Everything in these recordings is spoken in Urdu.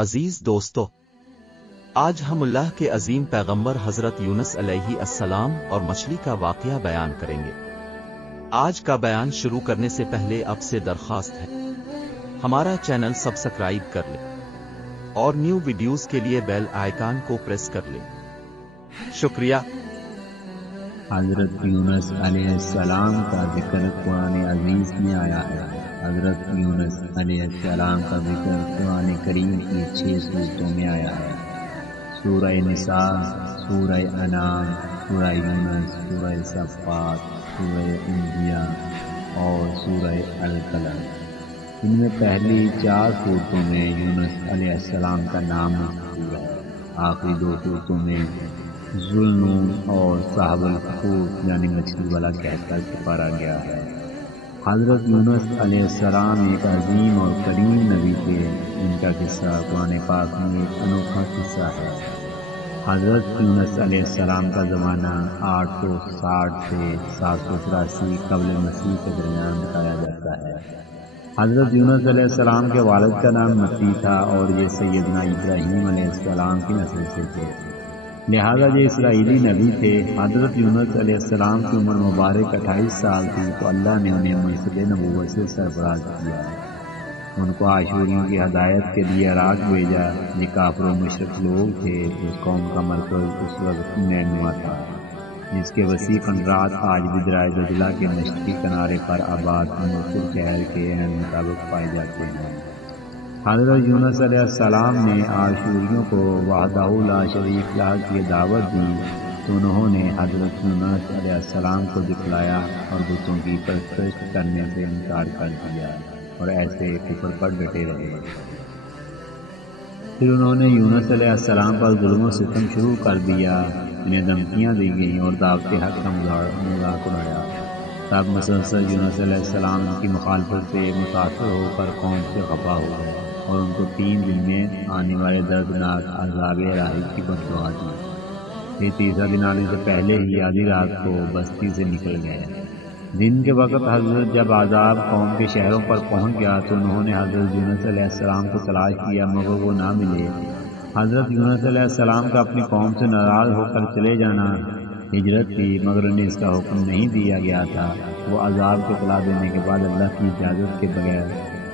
عزیز دوستو، آج ہم اللہ کے عظیم پیغمبر حضرت یونس علیہ السلام اور مچھلی کا واقعہ بیان کریں گے۔ آج کا بیان شروع کرنے سے پہلے آپ سے درخواست ہے ہمارا چینل سبسکرائب کر لیں اور نیو ویڈیوز کے لیے بیل آئیکن کو پریس کر لیں۔ شکریہ۔ حضرت یونس علیہ السلام کا ذکر قرآن عزیز میں آیا ہے۔ حضرت یونس علیہ السلام کا ذکر قرآن کریم کی 6 سورتوں میں آیا ہے۔ سورہ نساء، سورہ انعام، سورہ یونس، سورہ صفات، سورہ انبیاء اور سورہ القلم۔ ان میں پہلی 4 سورتوں میں یونس علیہ السلام کا نام مذکور ہے۔ آخری 2 سورتوں میں ذوالنون اور صاحب الحوت یعنی مچھلی والا کہہ کر پکارا گیا ہے۔ حضرت یونس علیہ السلام ایک عظیم اور کریم نبی تھے۔ ان کا قصہ قرآن پاک میں ایک انوکھا قصہ ہے۔ حضرت یونس علیہ السلام کا زمانہ 860 سے 783 قبل مسیح کے درمیان بتایا جاتا ہے۔ حضرت یونس علیہ السلام کے والد کا نام متی تھا اور یہ سیدنا ابراہیم علیہ السلام کی نسل سے تھے، لہذا یہ اسرائیلی نبی تھے۔ حضرت یونس علیہ السلام کی عمر مبارک 28 سال تھی تو اللہ نے انہیں منصب نبوت سے سرفراز کیا۔ ان کو عاشوریوں کی ہدایت کے لیے عراق بھیجا۔ یہ کافر و مشرک لوگ تھے۔ اس قوم کا مرکز اس وقت نینوا تھا، جس کے وسیع خنڈرات آج بھی دریائے دجلہ کے مشرقی کنارے پر آباد موصل شہر کے عین مطابق پائے جاتے ہیں۔ حضرت یونس علیہ السلام نے عاشوریوں کو وحدہ لا شریک لہ کی دعوت دی تو انہوں نے حضرت یونس علیہ السلام کو دکھلایا اور بتوں کی پرستش کرنے سے انکار کر دیا اور ایسے کفر پر ڈٹے رہے۔ پھر انہوں نے یونس علیہ السلام پر ظلم و ستم شروع کر دیا۔ انہیں دھمکیاں دی گئیں اور دعوت حق کا مذاق اڑایا۔ تب مسلسل یونس علیہ السلام ان کی مخالفت سے متاثر ہو کر قوم سے خفا ہو گئے اور ان کو 3 دن میں آنے والے دردناک عذاب الہی کی بد دعا دی۔ یہ تیسرا دن آنے سے پہلے ہی آدھی رات کو بستی سے نکل گئے۔ دن کے وقت حضرت جب عذاب قوم کے شہروں پر پہنچ گیا تو انہوں نے حضرت یونس علیہ السلام کو تلاش کیا مگر وہ نہ ملے۔ حضرت یونس علیہ السلام کا اپنی قوم سے ناراض ہو کر چلے جانا ہجرت تھی، مگر انہیں اس کا حکم نہیں دیا گیا تھا۔ وہ عذاب کو اطلاع دینے کے بعد اللہ کی اجازت کے بغیر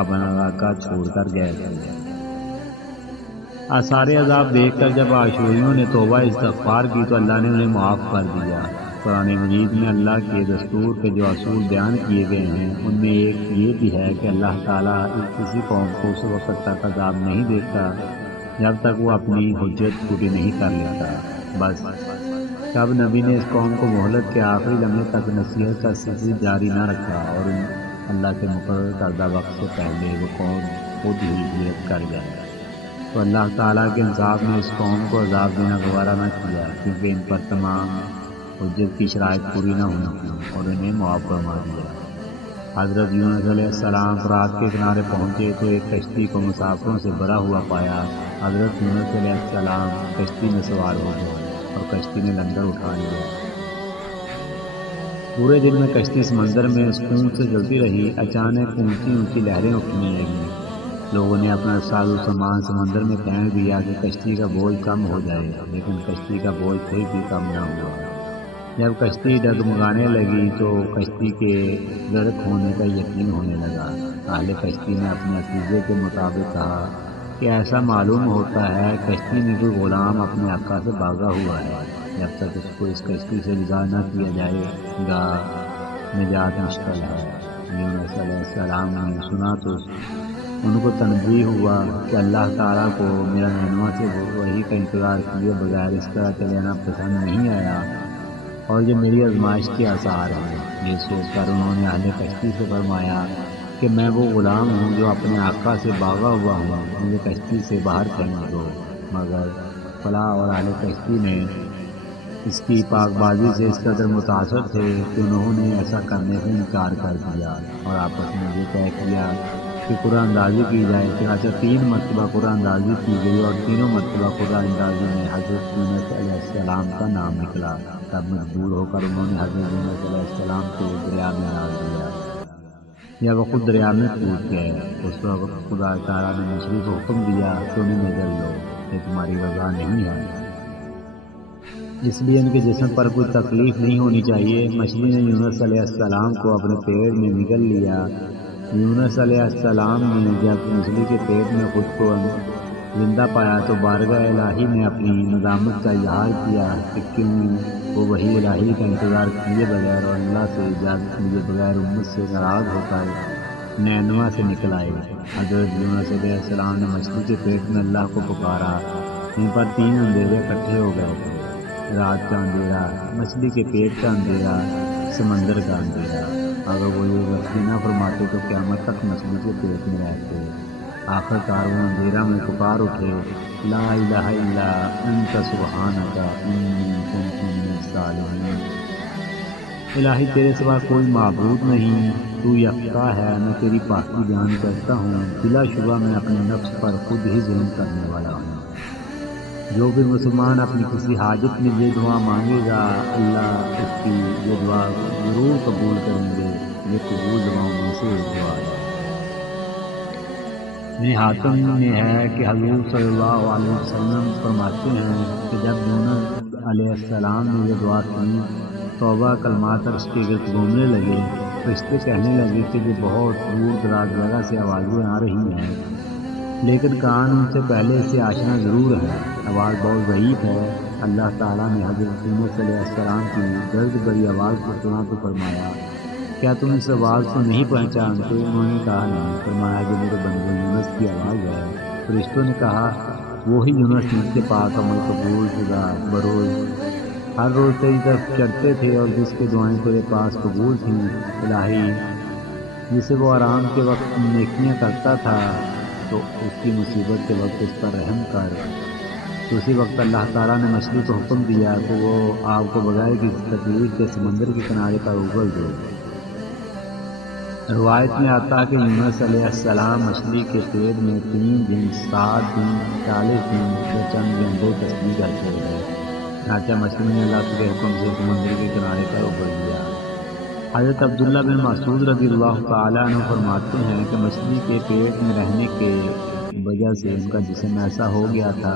اپنا علاقہ چھوڑ کر گئے تھے۔ آثار عذاب دیکھ کر جب عاشوریوں نے توبہ استغفار کی تو اللہ نے انہیں معاف کر دیا۔ قرآن مجید میں اللہ کے دستور کے جو اصول بیان کیے گئے ہیں ان میں ایک یہ بھی ہے کہ اللہ تعالیٰ کسی قوم کو اس وقت تک عذاب نہیں دیتا جب تک وہ اپنی حجت پوری نہیں کر لیتا۔ بس تب نبی نے اس قوم کو مہلت کے آخری لمحے تک نصیحت کا سلسلہ جاری نہ رکھا اور اللہ کے مقرر کردہ وقت سے پہلے وہ قوم خود ہی ہجرت کر گئے تو اللہ تعالیٰ کے انصاف نے اس قوم کو عذاب دینا گوارا نہ کیا، کیونکہ ان پر تمام حجت کی شرائط پوری نہ ہوئی تھی اور انہیں معاف فرما دیا۔ حضرت یونس علیہ السلام رات کے کنارے پہنچے تو ایک کشتی کو مسافروں سے بھرا ہوا پایا۔ حضرت یونس علیہ السلام کشتی میں سوار ہو گئے اور کشتی نے لنگر اٹھا لیا۔ پورے دن میں کشتی سمندر میں سکون سے چلتی رہی۔ اچانک اونچی اونچی لہریں اٹھنے لگیں۔ لوگوں نے اپنا ساز و سامان سمندر میں پھینک دیا کہ کشتی کا بوجھ کم ہو جائے، لیکن کشتی کا بوجھ پھر بھی کم نہ ہوا۔ جب کشتی ڈگمگانے لگی تو کشتی کے غرق ہونے کا یقین ہونے لگا۔ اہل کشتی نے اپنے عقیدے کے مطابق کہا کہ ایسا معلوم ہوتا ہے کشتی میں کوئی غلام اپنے آقا سے بھاگا ہوا ہے، جب تک اس کو اس کشتی سے جدا نہ کیا جائے گا نجات مشکل ہے۔ یونس علیہ السلام نے سنا تو ان کو تنبیہ ہوا کہ اللہ تعالیٰ کو میرا نینوا سے وحی کا انتظار کیے بغیر اس طرح چلے جانا پسند نہیں آیا اور یہ میری آزمائش کے آثار ہیں۔ یہ سوچ کر انہوں نے اہل کشتی سے فرمایا کہ میں وہ غلام ہوں جو اپنے آقا سے بھاگا ہوا ہوں، مجھے کشتی سے باہر پھینک دو۔ مگر فلاح اور اہل کشتی نے اس کی پاک بازی سے اس قدر متاثر تھے کہ انہوں نے ایسا کرنے سے انکار کر دیا اور آپس میں یہ طے کیا کہ قرآن اندازی کی جائے۔ چنانچہ 3 مرتبہ قرآن اندازی کی گئی اور تینوں مرتبہ قرآن اندازی میں حضرت یونس علیہ السلام کا نام نکلا۔ تب مجبور ہو کر انہوں نے حضرت یونس علیہ السلام کو دریا میں ڈال دیا۔ یا وہ خود دریا میں کود گئے، اس وقت خدا تعالیٰ نے مچھلی کو حکم دیا کہ انہیں نگل لو، یہ تمہاری وجہ نہیں ہے، اس لیے ان کے جسم پر کوئی تکلیف نہیں ہونی چاہیے۔ مچھلی نے یونس علیہ السلام کو اپنے پیٹ میں نگل لیا۔ یونس علیہ السلام نے جب مچھلی کے پیٹ میں خود کو زندہ پایا تو بارگاہ الہی میں اپنی ندامت کا اظہار کیا کہ کیوں وہ وحی الہی کا انتظار کیے بغیر اور اللہ سے اجازت لیے بغیر امت سے ناراض ہو کر نینوا سے نکل آئے۔ حضرت یونس علیہ السلام نے مچھلی کے پیٹ میں اللہ کو پکارا۔ ان پر 3 اندھیرے اکٹھے ہو گئے تھے، رات کا اندھیرا، مچھلی کے پیٹ کا اندھیرا، سمندر کا اندھیرا۔ اگر وہ یہ غلطی نہ فرماتے تو قیامت تک مچھلی کے پیٹ میں رہتے۔ آخر کار وہ اندھیرا میں پکار اٹھے، لا الہ الا انت سبحانک انی کنت من الظالمین۔ الہی تیرے سوا کوئی معبود نہیں، تو یکتا ہے، میں تیری پاکی بیان کرتا ہوں، بلا شبہ میں اپنے نفس پر خود ہی ظلم کرنے والا ہوں۔ جو بھی مسلمان اپنی کسی حاجت میں یہ دعا مانگے گا، اللہ اس کی یہ دعا ضرور قبول کریں گے۔ یہ قبول دعاؤں میں سے ایک دعا ہے۔ حاتم میں ہے کہ حضور صلی اللہ علیہ وسلم فرماتے ہیں کہ جب یونس علیہ السلام نے یہ دعا کی، توبہ کلمات عرش کے گرد گھومنے لگے، فرشتے کہنے لگے کہ یہ بہت دور دراز جگہ سے آوازیں آ رہی ہیں، لیکن کان ان سے پہلے سے آشنا ضرور ہے، آواز بہت ضعیف ہے۔ اللہ تعالیٰ نے حضرت یونس علیہ السلام کی درد بھری آواز کو سنا تو فرمایا، کیا تم اس آواز کو نہیں پہچانتے؟ انہوں نے کہا نہیں۔ فرمایا جو میرے بندے یونس کی آواز ہے۔ فرشتوں نے کہا وہی یونس جس کے پاک عمل قبول شدہ بروز ہر روز تیری طرف چڑھتے تھے اور جس کی دعائیں تیرے پاس قبول تھیں، الہی جسے وہ آرام کے وقت نیکیاں کرتا تھا تو اس کی مصیبت کے وقت اس پر رحم کر۔ تو اسی وقت اللہ تعالیٰ نے مچھلی کو حکم دیا کہ وہ آپ کو بغیر کسی تکلیف کے سمندر کے کنارے پر اگل دے۔ روایت میں آتا کہ یونس علیہ السلام مچھلی کے پیٹ میں 3 دن 7 دن 40 دن یا چند گھنٹے تسبیح کرتے رہے۔ چنانچہ مچھلی نے اللہ کے حکم سے سمندر کے کنارے پر ابل دیا۔ حضرت عبداللہ بن مسعود رضی اللہ تعالیٰ عنہ فرماتے ہیں کہ مچھلی کے پیٹ میں رہنے کے وجہ سے ان کا جسم ایسا ہو گیا تھا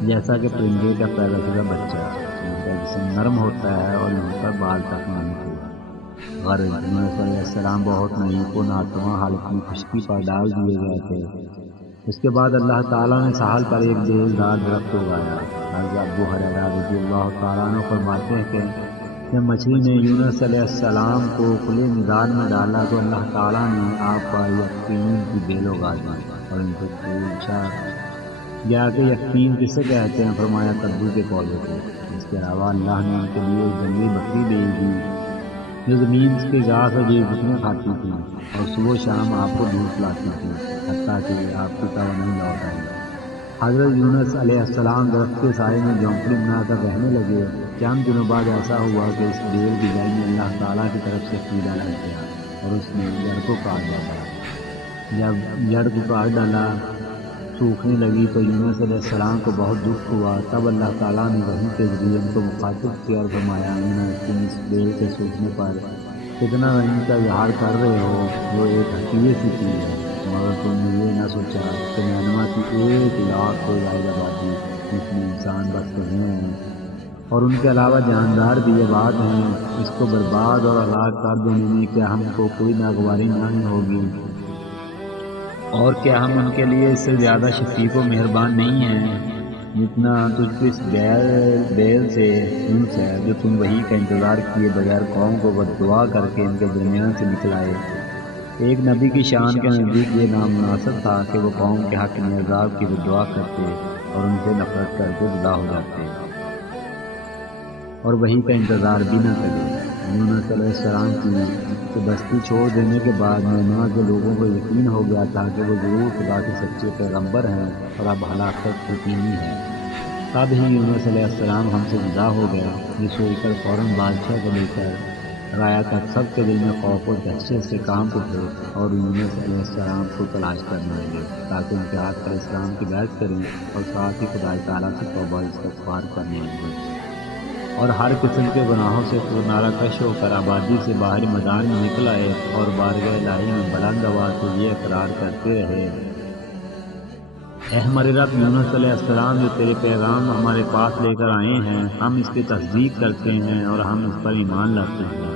جیسا کہ پرندے کا پیدا شدہ بچہ، ان کا جسم نرم ہوتا ہے اور ان پر بال تک نہیں تھے۔ غرض یونس علیہ السلام بہت نحیف و ناتواں حالت میں خشکی پر ڈال دیے گئے تھے۔ اس کے بعد اللہ تعالیٰ نے ساحل پر ایک دیودار درخت اگایا۔ حضرت ابو ہریرہ رضی اللہ تعالیٰ عنہ فرماتے ہیں کہ جب مچھلی نے یونس علیہ السلام کو کھلے میدان میں ڈالا تو اللہ تعالیٰ نے آپ پر یقین کی بیل اگا دی اور ان سے پوچھا یا کہ یقین کسے کہتے ہیں؟ فرمایا کدو کے پودے کو۔ اس کے علاوہ اللہ نے ان کے لیے ایک جنگلی بکری بھیج دی جو زمین کے گھاس اور جیب بوٹیاں کھاتی تھیں اور صبح و شام آپ کو دودھ لاتی تھیں حتیٰ کہ آپ کی توانائی لوٹ آئی۔ حضرت یونس علیہ السلام درخت کے سائے میں جھونپڑی بنا کر رہنے لگے۔ چند دنوں بعد ایسا ہوا کہ اس بیل کی جڑ میں اللہ تعالیٰ کی طرف سے کیڑا لگ گیا اور اس نے جڑ کو کاٹ ڈالا۔ جب جڑ کو کاٹ ڈالا سوکھنے لگی تو یونس علیہ السلام کو بہت دکھ ہوا۔ تب اللہ تعالیٰ نے وحی کے ذریعے ان کو مخاطب کیا اور فرمایا تم اس بیل کے سوکھنے پر کتنا غمی کا اظہار کر رہے ہو جو ایک حقیر سی چیز ہے، مگر تم نے یہ نہ سوچا کہ نینوا کی 1,00,000 سے زائد آبادی جس میں انسان بستے ہیں اور ان کے علاوہ جاندار بھی آباد ہیں، اس کو برباد اور ہلاک کر دینے میں کیا ہم کو کوئی ناگواری نہیں ہوگی؟ اور کیا ہم ان کے لیے اس سے زیادہ شفیق و مہربان نہیں ہیں جتنا تجھ کو اس بیل سے انس ہے جو تم وحی کا انتظار کیے بغیر قوم کو بددعا کر کے ان کے درمیان سے نکلائے۔ ایک نبی کی شان کے نزدیک یہ نامناسب تھا کہ وہ قوم کے حق میں عذاب کی بددعا کرتے اور ان سے نفرت کر کے جدا ہو جاتے اور وحی کا انتظار بھی نہ کرے۔ یونس علیہ السلام کی بستی چھوڑ دینے کے بعد نینوا کے لوگوں کو یقین ہو گیا تھا کہ وہ ضرور خدا کے سچے پیغمبر ہیں اور اب ہلاکت یقینی ہے۔ تب ہی یونس علیہ السلام ہم سے جدا ہو گیا۔ یہ سوچ کر فوراً بادشاہ کو لے کر رایا تک سب کے دل میں خوف و دہشت سے کام اٹھے اور یونس علیہ السلام کو تلاش کرنے لگے تاکہ ان کے ہاتھ پر اسلام کی بیعت کریں اور ساتھ ہی خدا تعالیٰ سے توبہ استغفار کرنے لگے۔ اور ہر قسم کے گناہوں سے کنارہ کش ہو کر آبادی سے باہر میدان میں نکل آئے اور بارگاہ الہی میں بلند آواز سے یہ اقرار کرتے رہے: اے ہمارے رب یونس علیہ السلام، جو تیرے پیغام ہمارے پاس لے کر آئے ہیں، ہم اس کی تصدیق کرتے ہیں اور ہم اس پر ایمان لاتے ہیں۔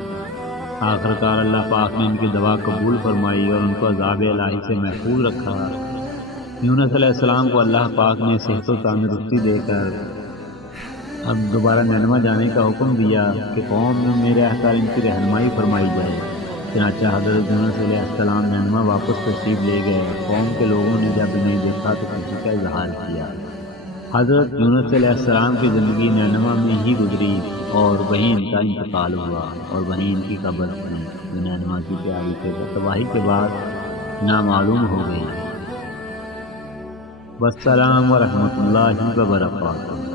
آخرکار اللہ پاک نے ان کی دعا قبول فرمائی اور ان کو عذاب الہی سے محفوظ رکھا۔ یونس علیہ السلام کو اللہ پاک نے صحت و تندرستی دے کر اب دوبارہ نینوا جانے کا حکم دیا کہ قوم میں رہ کر ان کی رہنمائی فرمائی جائے۔ چنانچہ حضرت یونس علیہ السلام نینوا واپس تشریف لے گئے۔ قوم کے لوگوں نے جب انہیں دیکھا تو خوشی کا اظہار کیا۔ حضرت یونس علیہ السلام کی زندگی نینوا میں ہی گزری اور وہیں ان کا انتقال ہوا اور وہیں ان کی قبر تھی، جو نینوا کی تباہی کے بعد نامعلوم ہو گئی۔ والسلام ورحمۃ اللہ وبرکاتہ۔